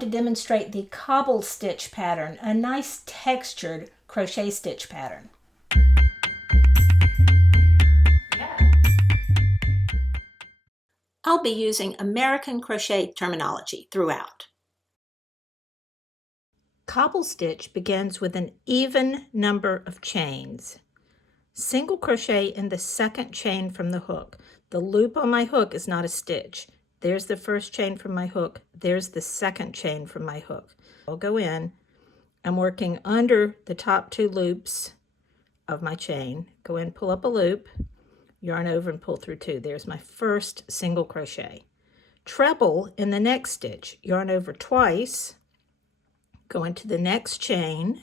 want to demonstrate the Cobble Stitch pattern, a nice textured crochet stitch pattern. I'll be using American crochet terminology throughout. Cobble stitch begins with an even number of chains. Single crochet in the second chain from the hook. The loop on my hook is not a stitch. There's the first chain from my hook. There's the second chain from my hook. I'll go in. I'm working under the top two loops of my chain. Go in, pull up a loop, yarn over and pull through two. There's my first single crochet. Treble in the next stitch. Yarn over twice. Go into the next chain.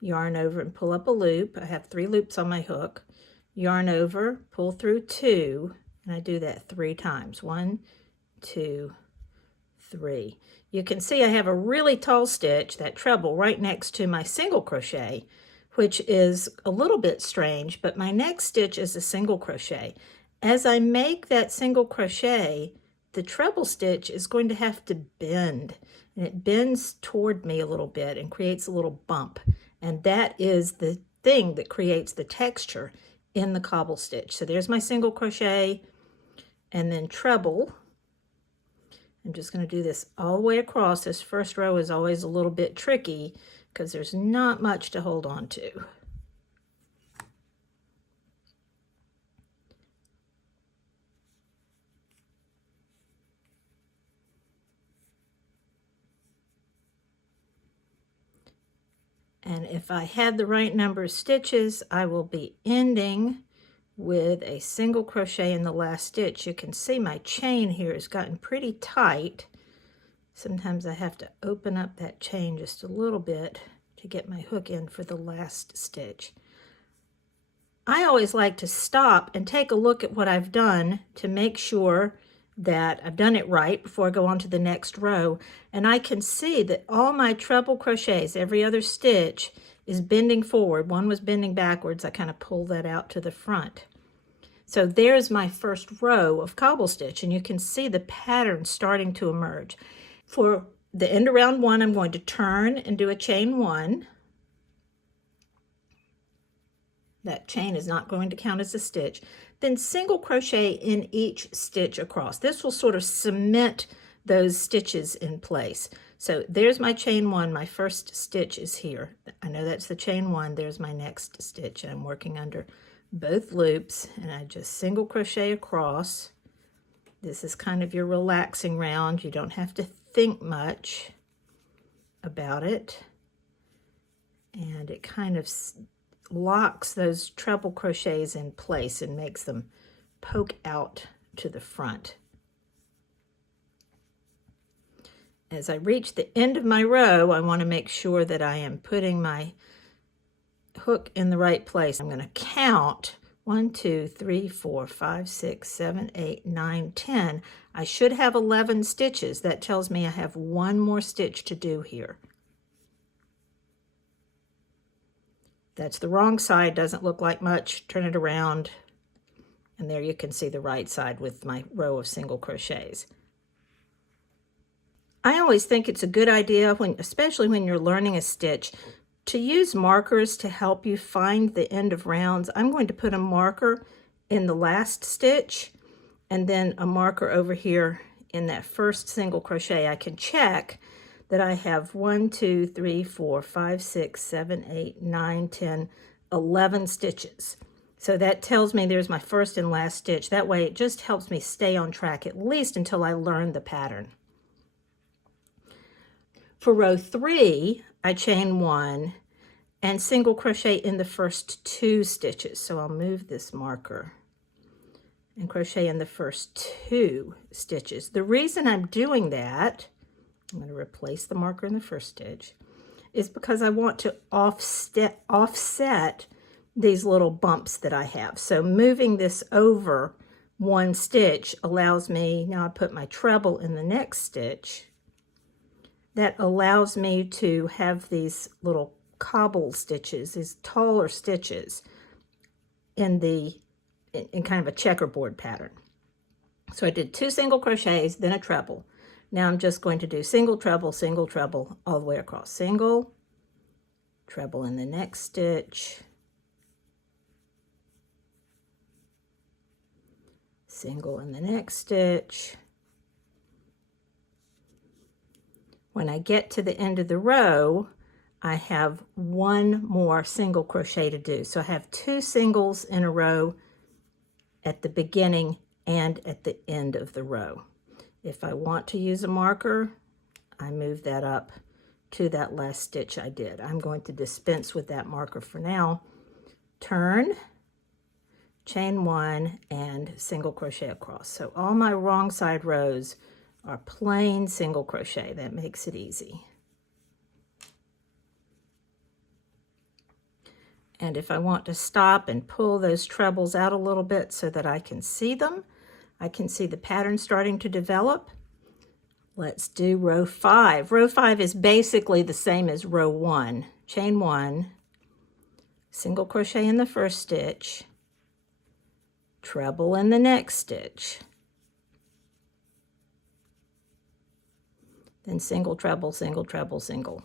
Yarn over and pull up a loop. I have 3 loops on my hook. Yarn over, pull through 2, and I do that 3 times. 1, 2, 3. You can see I have a really tall stitch, that treble, right next to my single crochet, which is a little bit strange, but my next stitch is a single crochet. As I make that single crochet, the treble stitch is going to have to bend, and it bends toward me a little bit and creates a little bump. And that is the thing that creates the texture in the cobble stitch. So there's my single crochet and then treble. I'm just going to do this all the way across. This first row is always a little bit tricky because there's not much to hold on to. And if I had the right number of stitches, I will be ending with a single crochet in the last stitch. You can see my chain here has gotten pretty tight. Sometimes I have to open up that chain just a little bit to get my hook in for the last stitch. I always like to stop and take a look at what I've done to make sure that I've done it right before I go on to the next row. And I can see that all my treble crochets, every other stitch, is bending forward. One was bending backwards. I kind of pull that out to the front. So there's my first row of cobble stitch, and you can see the pattern starting to emerge. For the end of round 1, I'm going to turn and do a chain 1. That chain is not going to count as a stitch. Then single crochet in each stitch across. This will sort of cement those stitches in place. So there's my chain 1. My first stitch is here. I know that's the chain 1. There's my next stitch. And I'm working under both loops, and I just single crochet across. This is kind of your relaxing round. You don't have to think much about it. And it kind of locks those treble crochets in place and makes them poke out to the front. As I reach the end of my row, I want to make sure that I am putting my hook in the right place. I'm going to count 1, 2, 3, 4, 5, 6, 7, 8, 9, 10. I should have 11 stitches. That tells me I have 1 more stitch to do here. That's the wrong side, doesn't look like much. Turn it around, and there you can see the right side with my row of single crochets. I always think it's a good idea, especially when you're learning a stitch, to use markers to help you find the end of rounds. I'm going to put a marker in the last stitch and then a marker over here in that first single crochet. I can check that I have 1, 2, 3, 4, 5, 6, 7, 8, 9, 10, 11 stitches. So that tells me there's my first and last stitch. That way it just helps me stay on track, at least until I learn the pattern. For row 3, I chain 1 and single crochet in the first 2 stitches. So I'll move this marker and crochet in the first 2 stitches. The reason I'm doing that, I'm going to replace the marker in the first stitch, is because I want to offset these little bumps that I have. So moving this over 1 stitch allows me, now I put my treble in the next stitch, that allows me to have these little cobble stitches, these taller stitches in kind of a checkerboard pattern. So I did 2 single crochets, then a treble, Now I'm just going to do single, treble, all the way across. Single, treble in the next stitch, single in the next stitch. When I get to the end of the row, I have one more single crochet to do. So I have 2 singles in a row at the beginning and at the end of the row. If I want to use a marker, I move that up to that last stitch I did. I'm going to dispense with that marker for now. Turn, chain 1, and single crochet across. So all my wrong side rows are plain single crochet. That makes it easy. And if I want to stop and pull those trebles out a little bit so that I can see them, I can see the pattern starting to develop. Let's do row 5. Row 5 is basically the same as row 1. Chain 1, single crochet in the first stitch, treble in the next stitch, then single, treble, single, treble, single.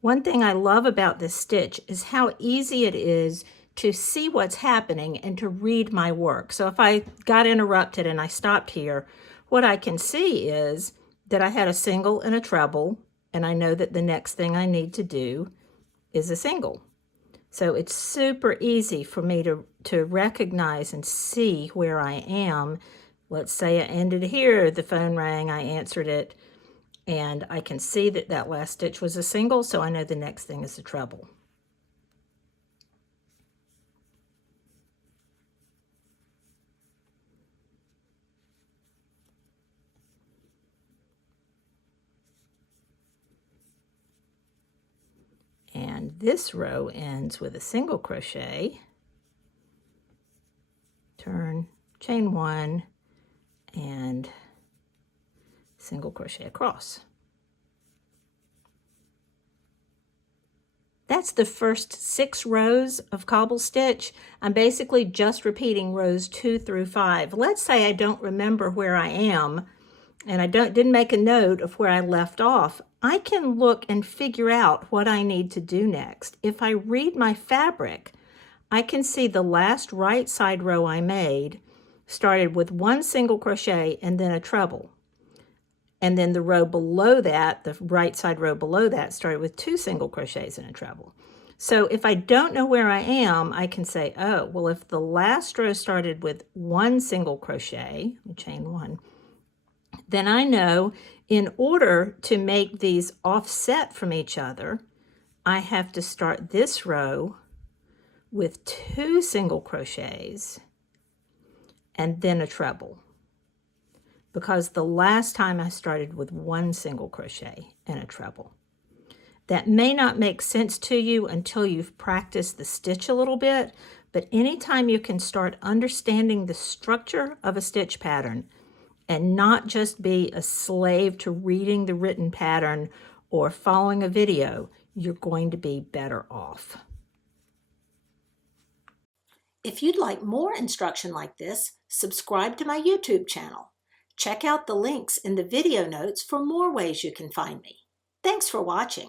One thing I love about this stitch is how easy it is to see what's happening and to read my work. So if I got interrupted and I stopped here, what I can see is that I had a single and a treble, and I know that the next thing I need to do is a single. So it's super easy for me to recognize and see where I am. Let's say I ended here, the phone rang, I answered it, and I can see that that last stitch was a single, so I know the next thing is a treble. And this row ends with a single crochet, turn, chain 1, and single crochet across. That's the first 6 rows of Cobble Stitch. I'm basically just repeating rows 2 through 5. Let's say I don't remember where I am and I didn't make a note of where I left off. I can look and figure out what I need to do next. If I read my fabric, I can see the last right side row I made started with 1 single crochet and then a treble. And then the row below that, the right side row below that, started with 2 single crochets and a treble. So if I don't know where I am, I can say, oh, well, if the last row started with 1 single crochet, chain 1, then I know in order to make these offset from each other, I have to start this row with 2 single crochets and then a treble, because the last time I started with 1 single crochet and a treble. That may not make sense to you until you've practiced the stitch a little bit, but anytime you can start understanding the structure of a stitch pattern and not just be a slave to reading the written pattern or following a video, you're going to be better off. If you'd like more instruction like this, subscribe to my YouTube channel. Check out the links in the video notes for more ways you can find me. Thanks for watching.